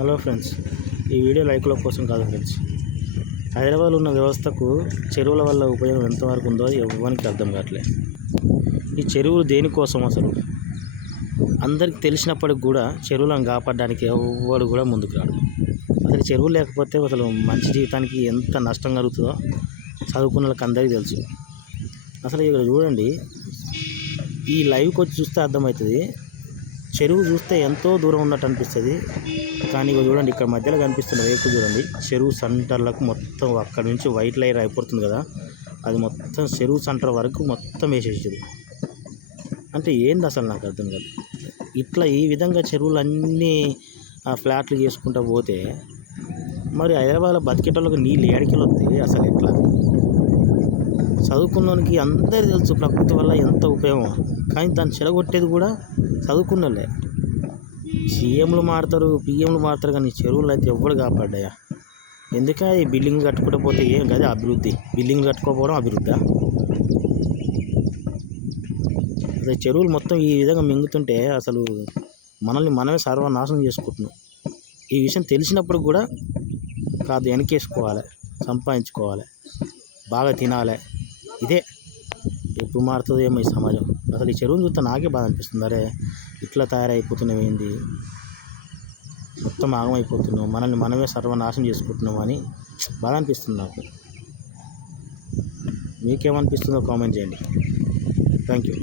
Hello friends, ఈ video లైక్ల కోసం కాదు ఫ్రెండ్స్. హైదరాబాద్లో ఉన్న వ్యవస్థకు చెరువుల వల్ల ఉపయోగం ఎంతవరకు ఉందో ఎవరికి అర్థం కావట్లేదు. ఈ చెరువులు దేనికోసం అసలు అందరికి తెలిసినప్పటికి కూడా చెరువులను కాపాడడానికి ఎవరు కూడా ముందుకు రాడు. అసలు చెరువులు లేకపోతే అసలు మనిషి జీవితానికి ఎంత నష్టం కలుగుతుందో చదువుకున్న వాళ్ళకి అందరికీ తెలుసు. అసలు ఇక్కడ చూడండి, ఈ లైవ్కి వచ్చి చూస్తే అర్థమవుతుంది. చెరువు చూస్తే ఎంతో దూరం ఉన్నట్టు అనిపిస్తుంది, కానీ ఇక చూడండి ఇక్కడ మధ్యలో కనిపిస్తున్న రేకు చూడండి. చెరువు సెంటర్లకు మొత్తం అక్కడ నుంచి వైట్ లైర్ అయిపోతుంది కదా, అది మొత్తం చెరువు సెంటర్ వరకు మొత్తం వేసేసారు. అంటే ఏంది అసలు నాకు అర్థం కాదు. ఇట్లా ఈ విధంగా చెరువులన్నీ ఫ్లాట్లు చేసుకుంటూ పోతే మరి హైదరాబాద్లో బతికేటోళ్ళకి నీళ్ళు ఏడికెళ్ళి వస్తాయి అసలు ఎట్లా? చదువుకున్నోనికి అందరికీ తెలుసు ప్రకృతి వల్ల ఎంత ఉపయోగం, కానీ దాన్ని చెడగొట్టేది కూడా చదువుకున్నోళ్ళే. సీఎంలు మారుతారు, పిఎంలు మారుతారు, కానీ చెరువులు అయితే ఎవరు కాపాడ్డాయా? ఎందుక ఈ బిల్డింగ్ కట్టుకుంటూ పోతే ఏం కదా అభివృద్ధి? బిల్డింగ్ కట్టుకోకపోవడం అభివృద్ధి? అసలు చెరువులు మొత్తం ఈ విధంగా మింగుతుంటే అసలు మనల్ని మనమే సర్వనాశనం చేసుకుంటున్నాం. ఈ విషయం తెలిసినప్పుడు కూడా కాదు, వెనకేసుకోవాలి, సంపాదించుకోవాలి, బాగా తినాలి. ఇదే ఎప్పుడు మారుతుందో ఏమో ఈ సమాజం. అసలు ఈ చెరువును చూస్తే నాకే బాధ అనిపిస్తుంది. అరే ఇట్లా తయారైపోతున్నాం ఏంది, మొత్తం ఆగమైపోతున్నాం, మనల్ని మనమే సర్వనాశనం చేసుకుంటున్నాం అని బాధ అనిపిస్తుంది నాకు. మీకేమనిపిస్తుందో కామెంట్ చేయండి. Thank you.